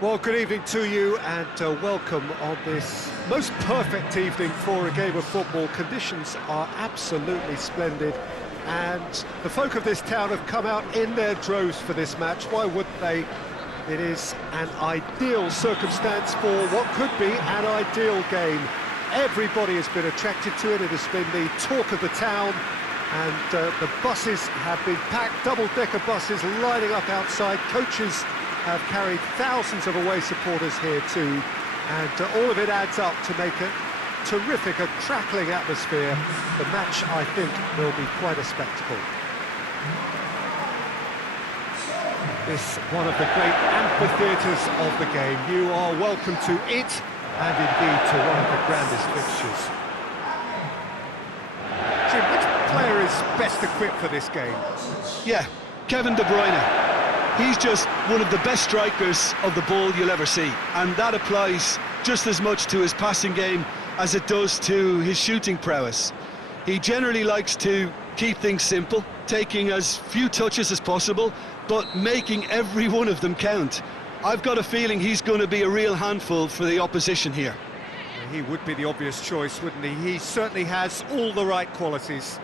Well, good evening to you and welcome on this most perfect evening for a game of football. Conditions are absolutely splendid and the folk of this town have come out in their droves for this match. Why wouldn't they? It is an ideal circumstance for what could be an ideal game. Everybody has been attracted to it. It has been the talk of the town, and the buses have been packed, double-decker buses lining up outside. Coaches have carried thousands of away supporters here too, and all of it adds up to make a terrific, a crackling atmosphere. The match, I think, will be quite a spectacle. This one of the great amphitheatres of the game. You are welcome to it, and indeed to one of the grandest fixtures. Jim, which player is best equipped for this game? Yeah, Kevin De Bruyne. He's just one of the best strikers of the ball you'll ever see, and that applies just as much to his passing game as it does to his shooting prowess. He generally likes to keep things simple, taking as few touches as possible, but making every one of them count. I've got a feeling he's going to be a real handful for the opposition here. He would be the obvious choice, wouldn't he? He certainly has all the right qualities.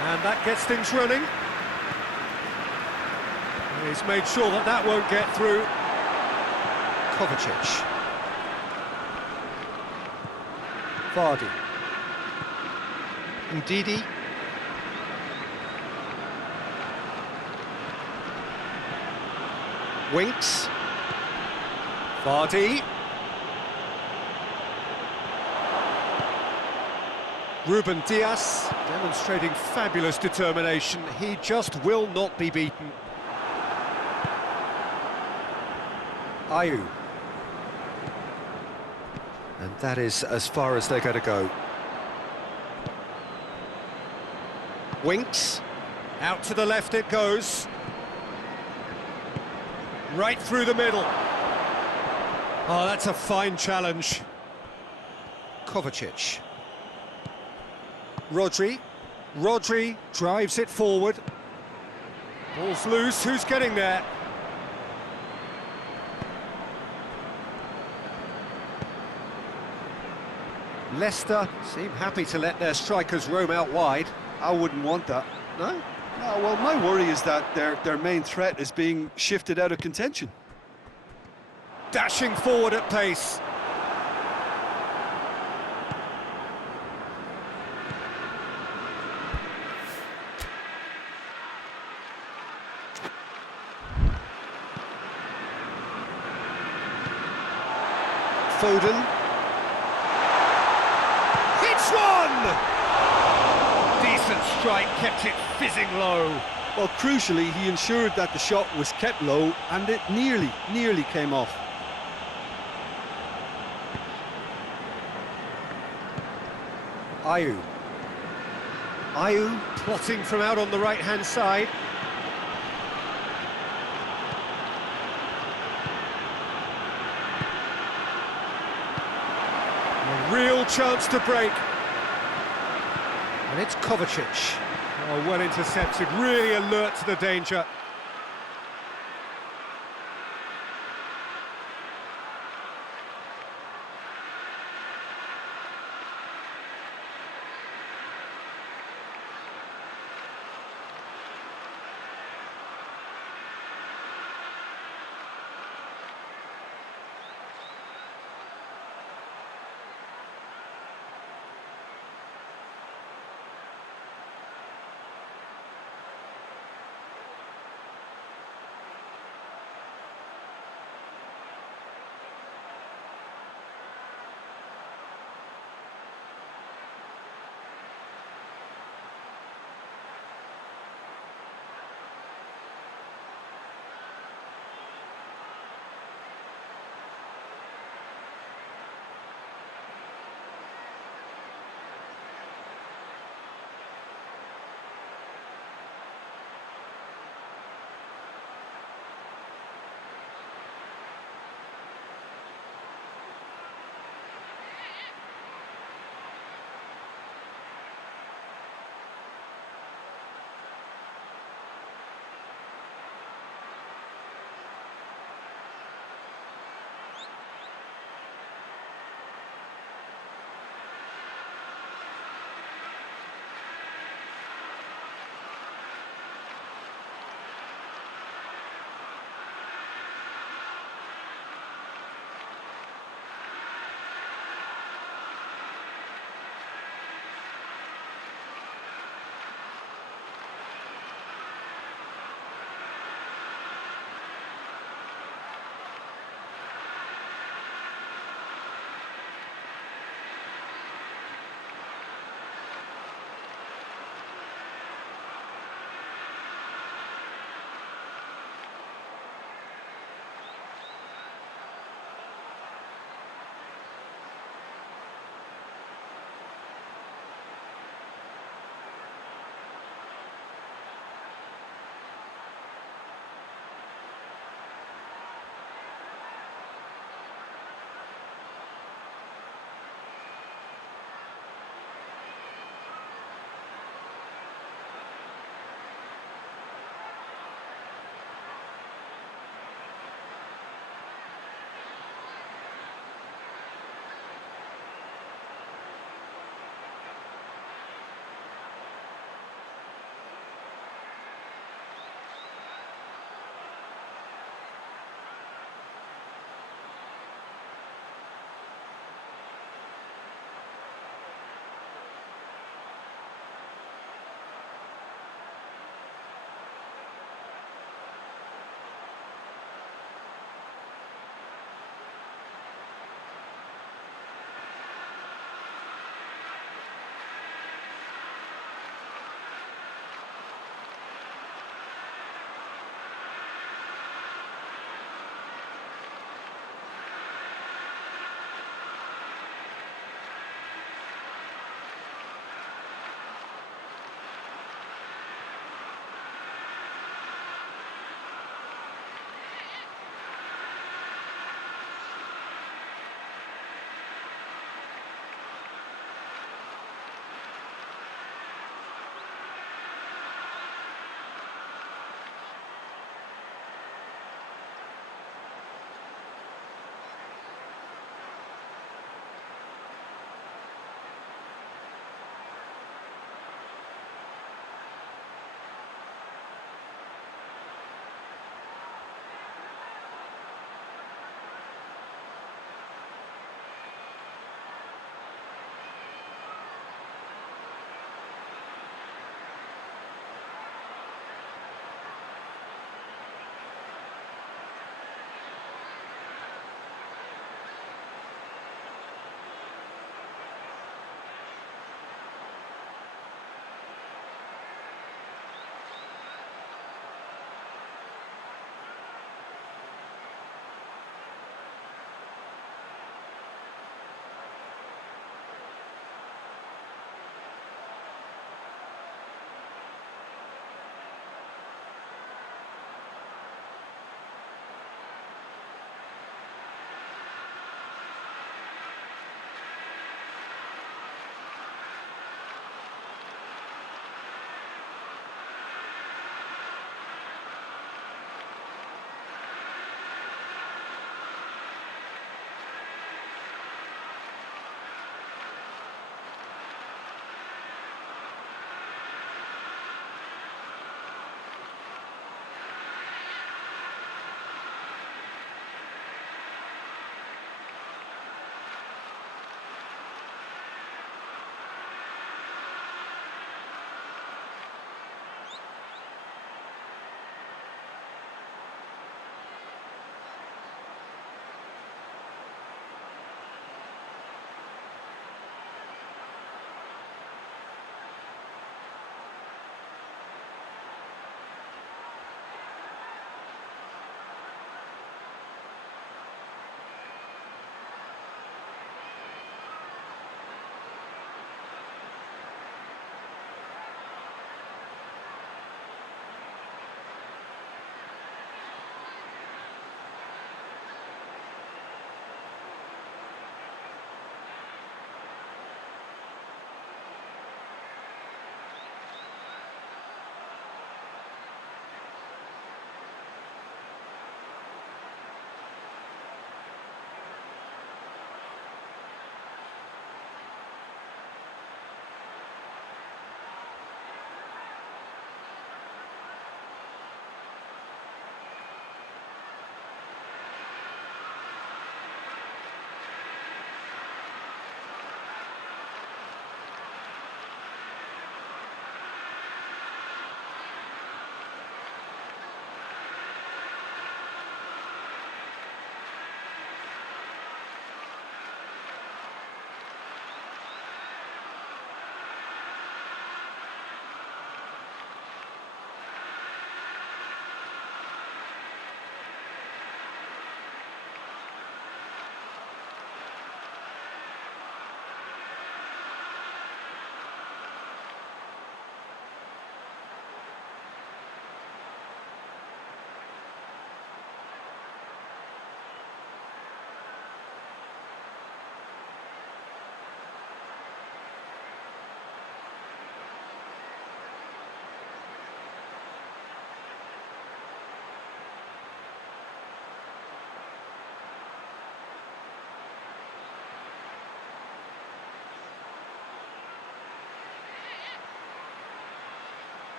And that gets things running. He's made sure that that won't get through. Kovacic. Vardy. Ndidi. Winks. Vardy. Ruben Dias demonstrating fabulous determination. He just will not be beaten. Ayew. And that is as far as they're going to go. Winks. Out to the left it goes. Right through the middle. Oh, that's a fine challenge. Kovacic. Rodri drives it forward. Ball's loose, who's getting there? Leicester seem happy to let their strikers roam out wide. I wouldn't want that. No? No, well, my worry is that their main threat is being shifted out of contention. Dashing forward at pace. Foden. It's one! Decent strike, kept it fizzing low. Well, crucially, he ensured that the shot was kept low, and it nearly came off. Ayew plotting from out on the right-hand side. A real chance to break. And it's Kovacic. Oh, well intercepted, really alert to the danger.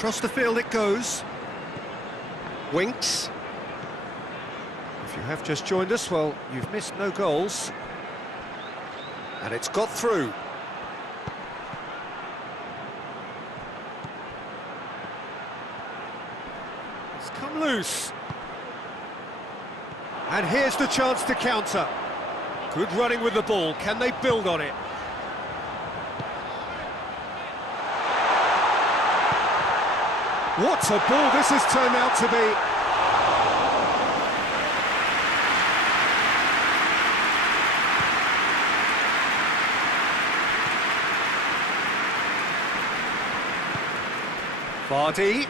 Across the field it goes. Winks. If you have just joined us, well, you've missed no goals. And it's got through. It's come loose. And here's the chance to counter. Good running with the ball. Can they build on it? What a ball this has turned out to be. Vardy.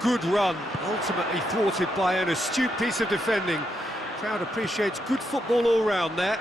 Good run, ultimately thwarted by an astute piece of defending. Crowd appreciates good football all round there.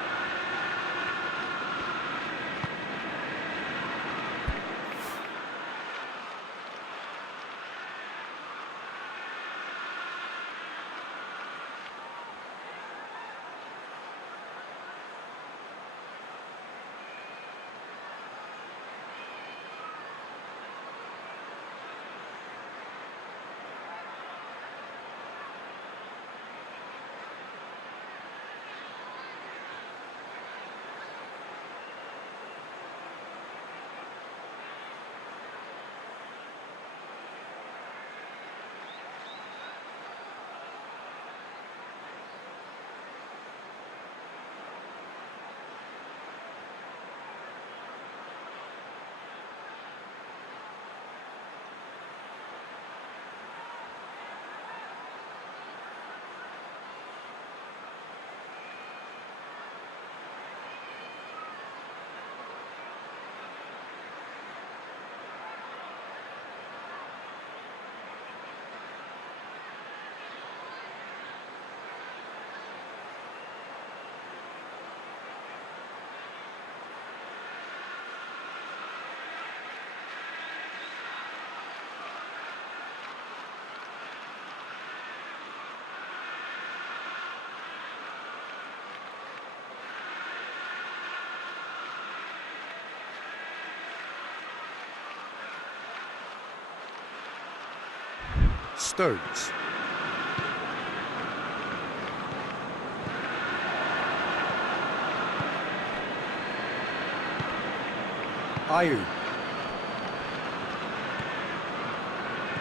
Stones. Ayew.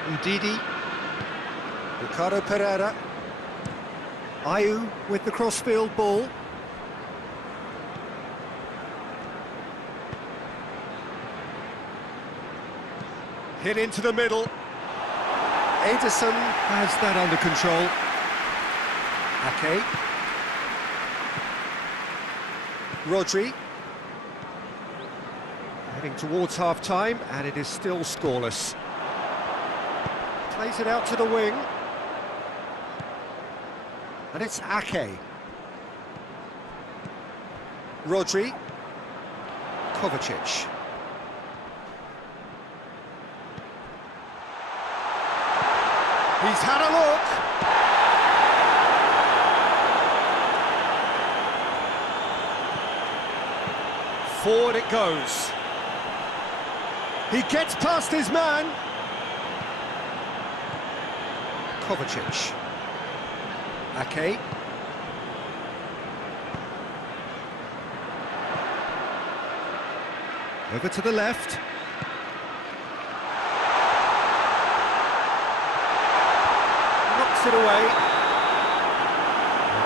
Ndidi. Ricardo Pereira. Ayew with the crossfield ball. Hit into the middle. Ederson has that under control. Ake. Rodri. Heading towards half-time, and it is still scoreless. Plays it out to the wing. And it's Ake. Rodri. Kovacic. He's had a look. Forward it goes. He gets past his man. Kovacic. Ake. Over to the left. Knocks it away.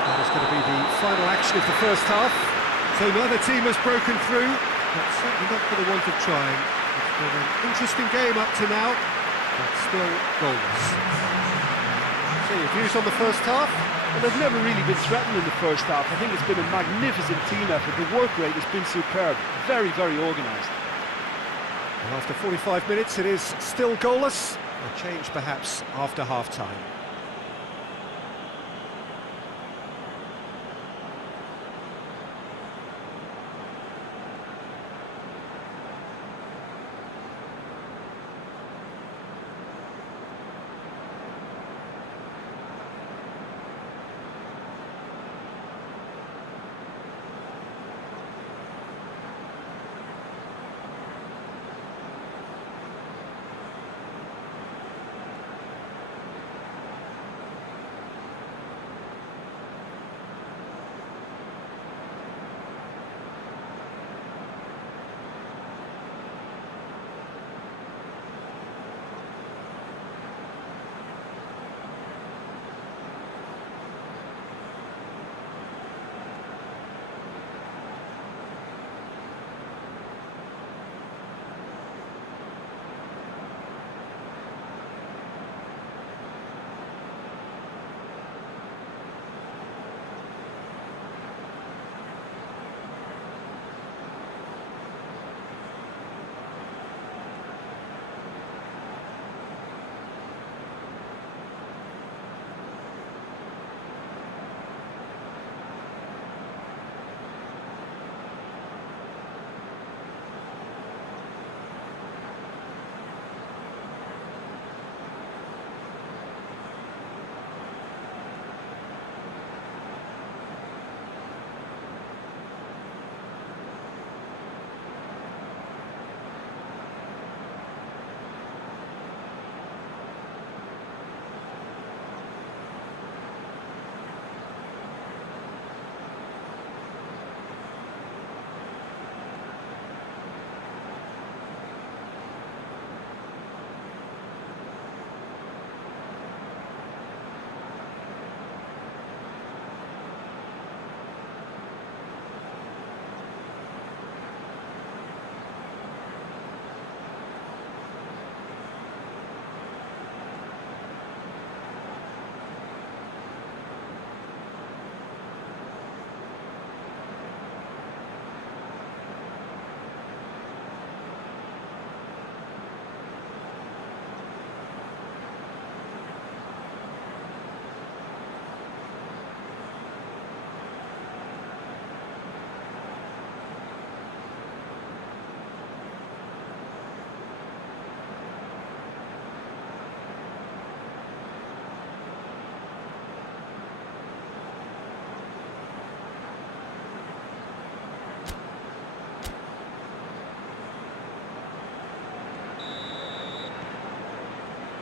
That is going to be the final action of the first half. So neither team has broken through, but certainly not for the want of trying. It's been an interesting game up to now, but still goalless. So your views on the first half? Well, they've never really been threatened in the first half. I think it's been a magnificent team effort. The work rate has been superb. Very, very organised. And after 45 minutes, it is still goalless. A change perhaps after half-time.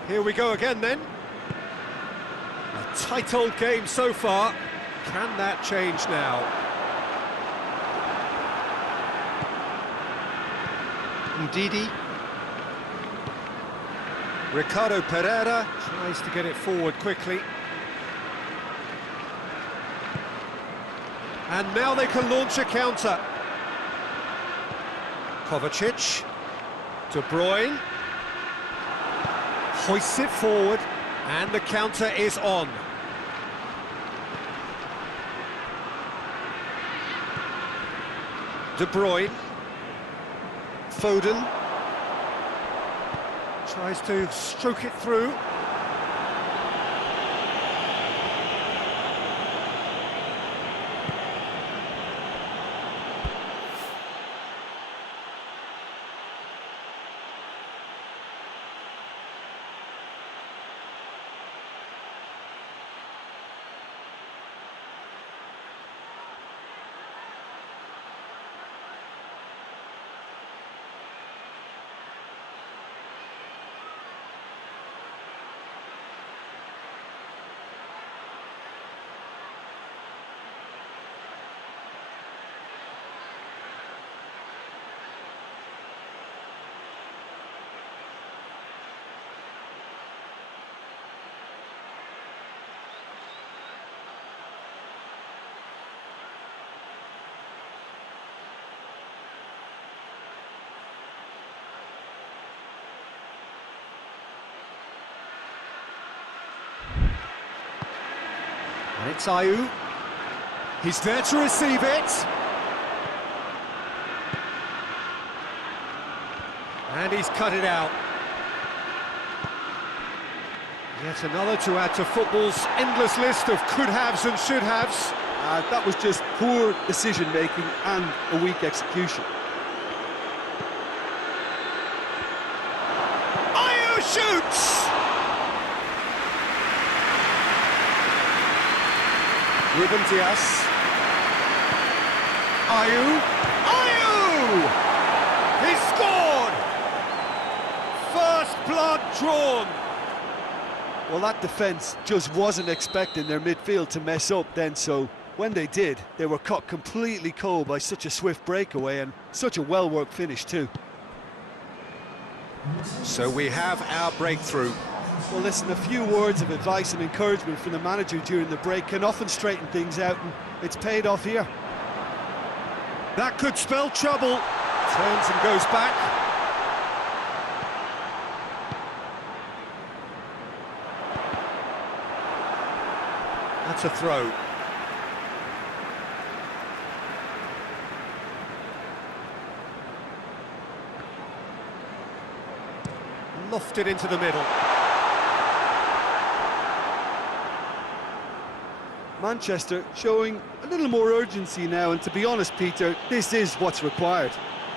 Here we go again then. A tight old game so far. Can that change now? Ndidi. Ricardo Pereira tries to get it forward quickly. And now they can launch a counter. Kovacic. De Bruyne. Hoists it forward, and the counter is on. De Bruyne. Foden. Tries to stroke it through. And it's Ayew. He's there to receive it. And he's cut it out. Yet another to add to football's endless list of could-haves and should-haves. That was just poor decision-making and a weak execution. Ayew shoots! Ruben Dias. Ayew. Ayew! He scored! First blood drawn. Well, that defence just wasn't expecting their midfield to mess up then, so when they did, they were caught completely cold by such a swift breakaway and such a well-worked finish too. So we have our breakthrough. Well, listen, a few words of advice and encouragement from the manager during the break can often straighten things out, and it's paid off here. That could spell trouble. Turns and goes back. That's a throw. Lofted into the middle. Manchester showing a little more urgency now, and to be honest, Peter, this is what's required.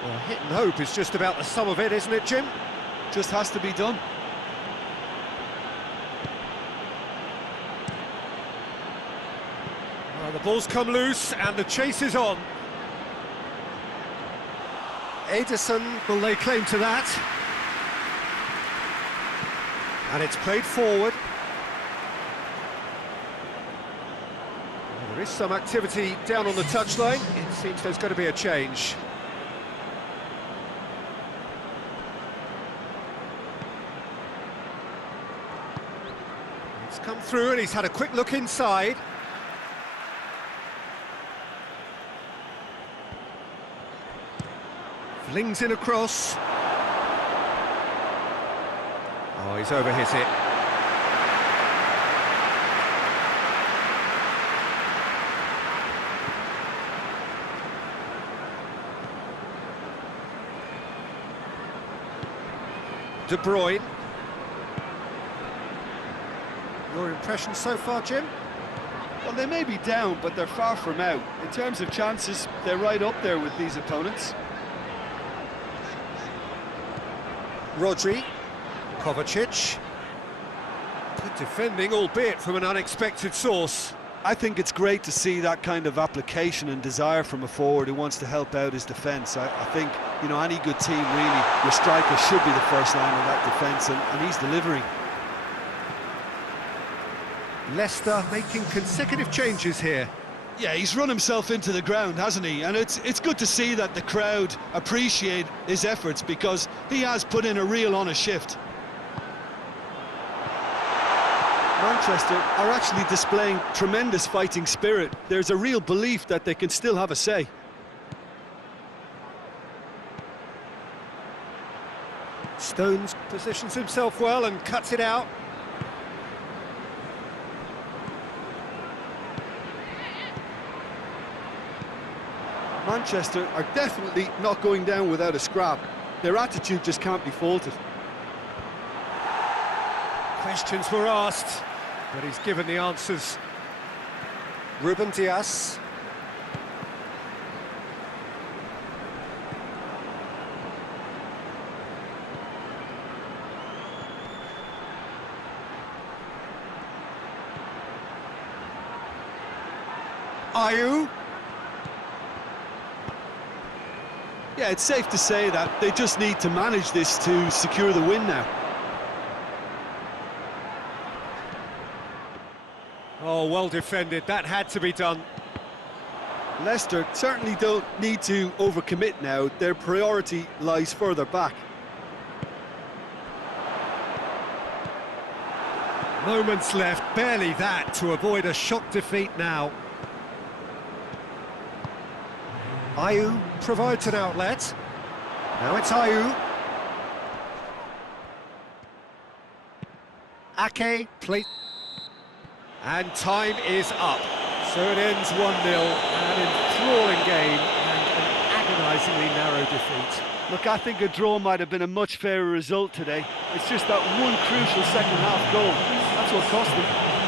Well, hit and hope is just about the sum of it, isn't it, Jim? Just has to be done. Well, the ball's come loose and the chase is on. Ederson will lay claim to that. And it's played forward. There is some activity down on the touchline. It seems there's going to be a change. It's come through and he's had a quick look inside. Flings in across. Oh, he's overhit it. De Bruyne. Your impression so far, Jim? Well, they may be down, but they're far from out. In terms of chances, they're right up there with these opponents. Rodri. Kovacic. Good defending, albeit from an unexpected source. I think it's great to see that kind of application and desire from a forward who wants to help out his defence. I think, you know, any good team, really, your striker should be the first line of that defence, and he's delivering. Leicester making consecutive changes here. Yeah, he's run himself into the ground, hasn't he? And it's good to see that the crowd appreciate his efforts, because he has put in a real honest shift. Manchester are actually displaying tremendous fighting spirit. There's a real belief that they can still have a say. Stones positions himself well and cuts it out. Manchester are definitely not going down without a scrap. Their attitude just can't be faulted. Questions were asked, but he's given the answers. Ruben Dias. Ayew. Yeah, it's safe to say that they just need to manage this to secure the win now. Oh, well defended. That had to be done. Leicester certainly don't need to overcommit now. Their priority lies further back. Moments left, barely that, to avoid a shock defeat now. Ayew provides an outlet. Now it's Ayew. Ake, play. And time is up. So it ends 1-0, an enthralling game and an agonisingly narrow defeat. Look, I think a draw might have been a much fairer result today. It's just that one crucial second-half goal. That's what cost them.